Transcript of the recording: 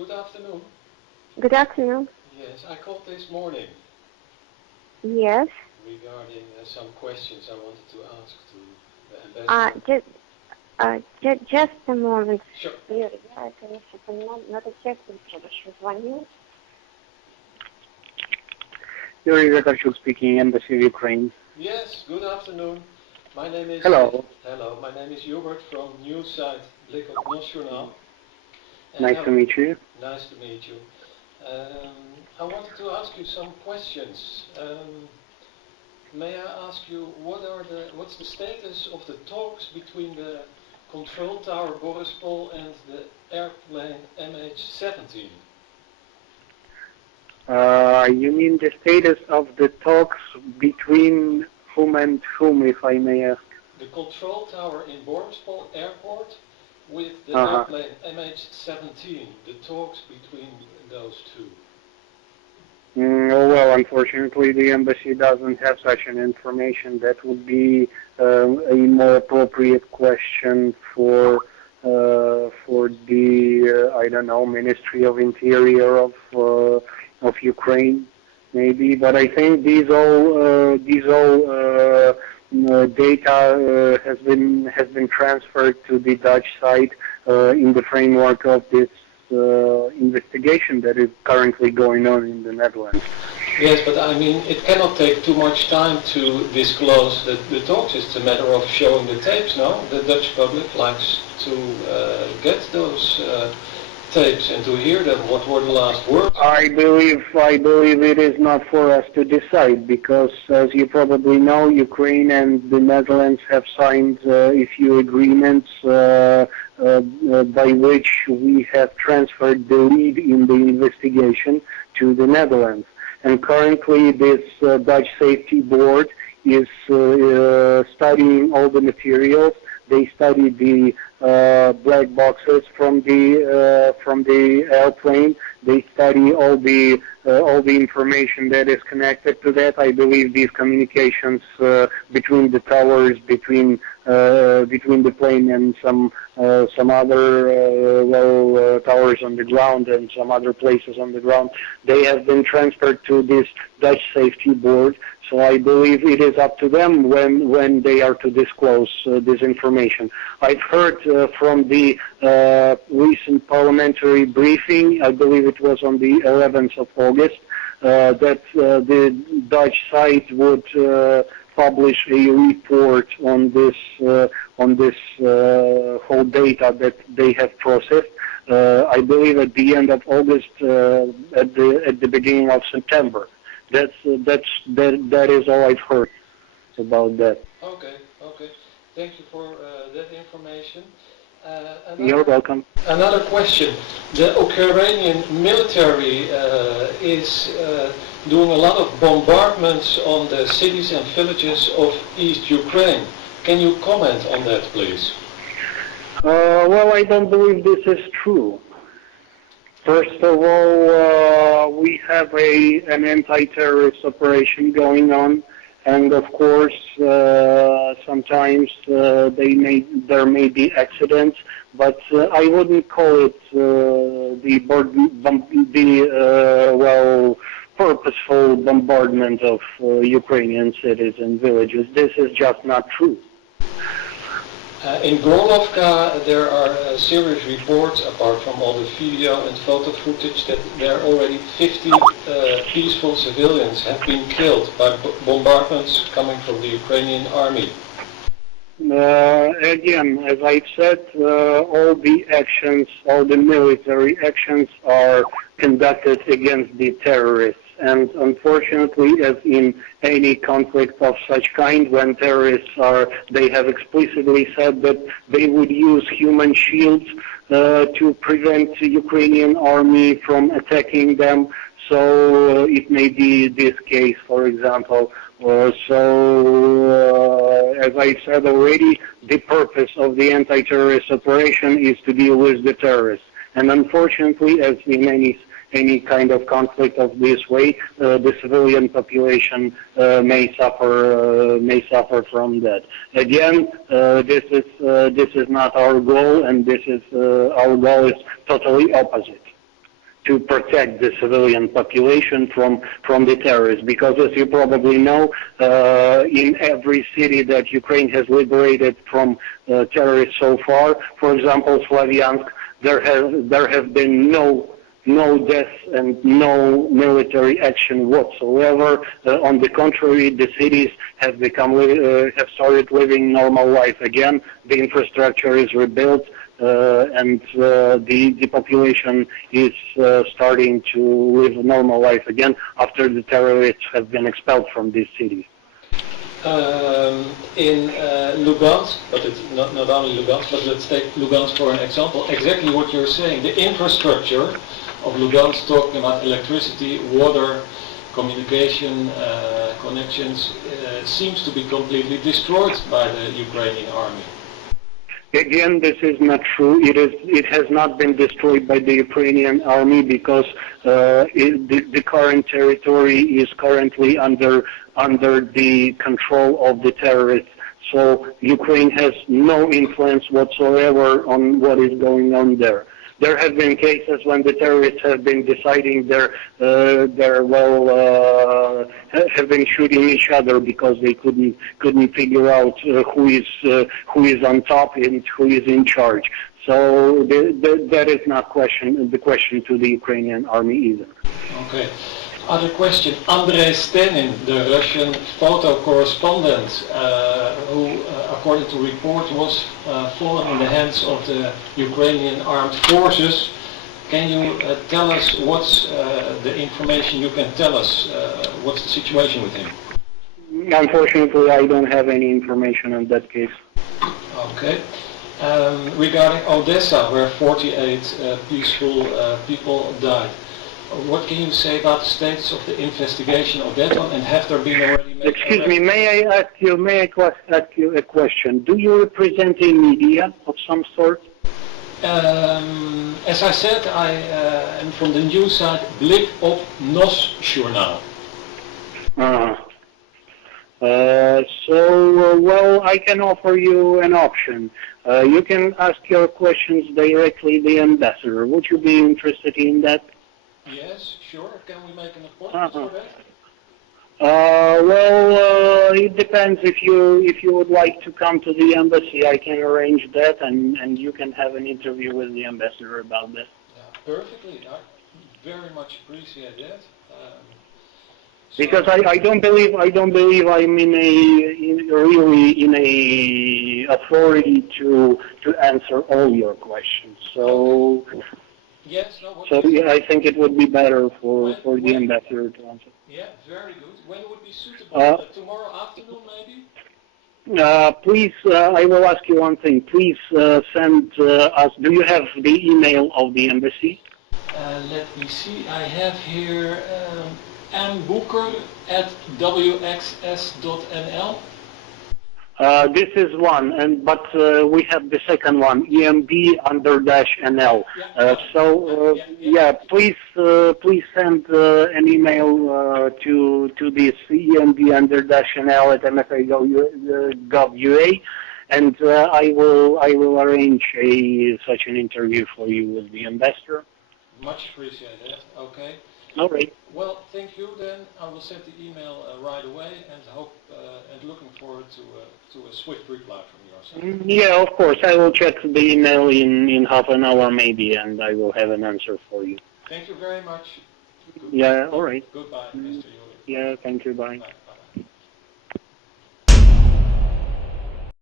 good afternoon. Good afternoon. Yes, I called this morning. Yes. Regarding some questions I wanted to ask to the ambassador. Just a moment. Sure. Я, конечно, понимаю, но это честно, что звонил. Yuri Zakarchuk speaking, Embassy of Ukraine. Yes, good afternoon. My name is... Hello. Hello, my name is Hubert from news site BlikopNOSJournaal. Nice to meet you. Nice to meet you. I wanted to ask you some questions. May I ask you what's the status of the talks between the control tower Borispol and the airplane MH17? You mean the status of the talks between whom and whom, if I may ask? The control tower in Borispol airport with the airplane MH17, the talks between those two. Well, unfortunately, the embassy doesn't have such an information. That would be a more appropriate question for the I don't know, Ministry of Interior of Ukraine, maybe. But I think these all data has been transferred to the Dutch side in the framework of this investigation that is currently going on in the Netherlands. Yes, but I mean, it cannot take too much time to disclose the talks. It's a matter of showing the tapes, no? The Dutch public likes to get those tapes and to hear them. What were the last words? I believe it is not for us to decide because, as you probably know, Ukraine and the Netherlands have signed a few agreements by which we have transferred the lead in the investigation to the Netherlands. And currently, this Dutch Safety Board is studying all the materials. They study the black boxes from the airplane. They study all the information that is connected to that. I believe these communications between the towers, between the plane and some other towers on the ground and some other places on the ground, they have been transferred to this Dutch Safety Board. So I believe it is up to them when they are to disclose this information. I've heard from the recent parliamentary briefing, I believe it was on the 11th of August, that the Dutch side would publish a report on this whole data that they have processed. I believe at the end of August, at the beginning of September. That is all I've heard about that. Okay. Thank you for that information. You're welcome. Another question. The Ukrainian military is doing a lot of bombardments on the cities and villages of East Ukraine. Can you comment on that, please? Well, I don't believe this is true. First of all, we have an anti-terrorist operation going on, and of course, sometimes there may be accidents, but I wouldn't call it purposeful bombardment of Ukrainian cities and villages. This is just not true. In Gorlovka, there are serious reports, apart from all the video and photo footage, that there are already 50 peaceful civilians have been killed by bombardments coming from the Ukrainian army. Again, as I've said, all the military actions are conducted against the terrorists. And unfortunately, as in any conflict of such kind, when terrorists they have explicitly said that they would use human shields to prevent the Ukrainian army from attacking them. So it may be this case, for example. As I said already, the purpose of the anti-terrorist operation is to deal with the terrorists. And unfortunately, as in any kind of conflict of this way, the civilian population may suffer from that. Again, this is not our goal, and our goal is totally opposite. to protect the civilian population from the terrorists. Because as you probably know, in every city that Ukraine has liberated from terrorists so far, for example, Slavyansk, there have been no deaths and no military action whatsoever. On the contrary, the cities have started living normal life again. The infrastructure is rebuilt, and the population is starting to live a normal life again after the terrorists have been expelled from these cities. In Lugansk, but it's not only Lugansk, but let's take Lugansk for an example, exactly what you're saying. The infrastructure of Lugansk, talking about electricity, water, communication, connections, seems to be completely destroyed by the Ukrainian army. Again, this is not true. It has not been destroyed by the Ukrainian army because the current territory is currently under the control of the terrorists. So Ukraine has no influence whatsoever on what is going on there. There have been cases when the terrorists have been deciding have been shooting each other because they couldn't figure out who is on top and who is in charge. So that is not the question to the Ukrainian army either. Okay. Other question. Andrei Stenin, the Russian photo correspondent, who, according to report, was fallen in the hands of the Ukrainian armed forces. Can you tell us what's the information you can tell us? What's the situation with him? Unfortunately, I don't have any information on that case. Okay. Regarding Odessa, where 48 peaceful people died. What can you say about the status of the investigation of that one, and have there been already made... Excuse me, may I ask you a question? Do you represent a media of some sort? As I said, I am from the news site BlikopNOSJournaal. Well, I can offer you an option. You can ask your questions directly to the ambassador. Would you be interested in that? Yes, sure. Can we make an appointment for that? It depends. If you would like to come to the embassy, I can arrange that, and you can have an interview with the ambassador about that. Yeah, perfectly. I very much appreciate that. Because I don't believe I'm really in a authority to answer all your questions. So. Yes, no, yeah, I think it would be better for the ambassador to answer. Yeah, very good. When would be suitable? Tomorrow afternoon, maybe? Please, I will ask you one thing. Please send us. Do you have the email of the embassy? Let me see. I have here mboeker@wxs.nl. This is one, but we have the second one, EMB_NL. Please send an email to this EMB_NL at mfa.gov.ua, and I will arrange such an interview for you with the ambassador. Much appreciated. Okay. All right. Well, thank you then. I will send the email right away, and hope and looking forward to a swift reply from your side. Yeah, of course. I will check the email in half an hour maybe, and I will have an answer for you. Thank you very much. Yeah, all right. Goodbye, Mr. Yuri. Yeah, thank you. Bye. Bye.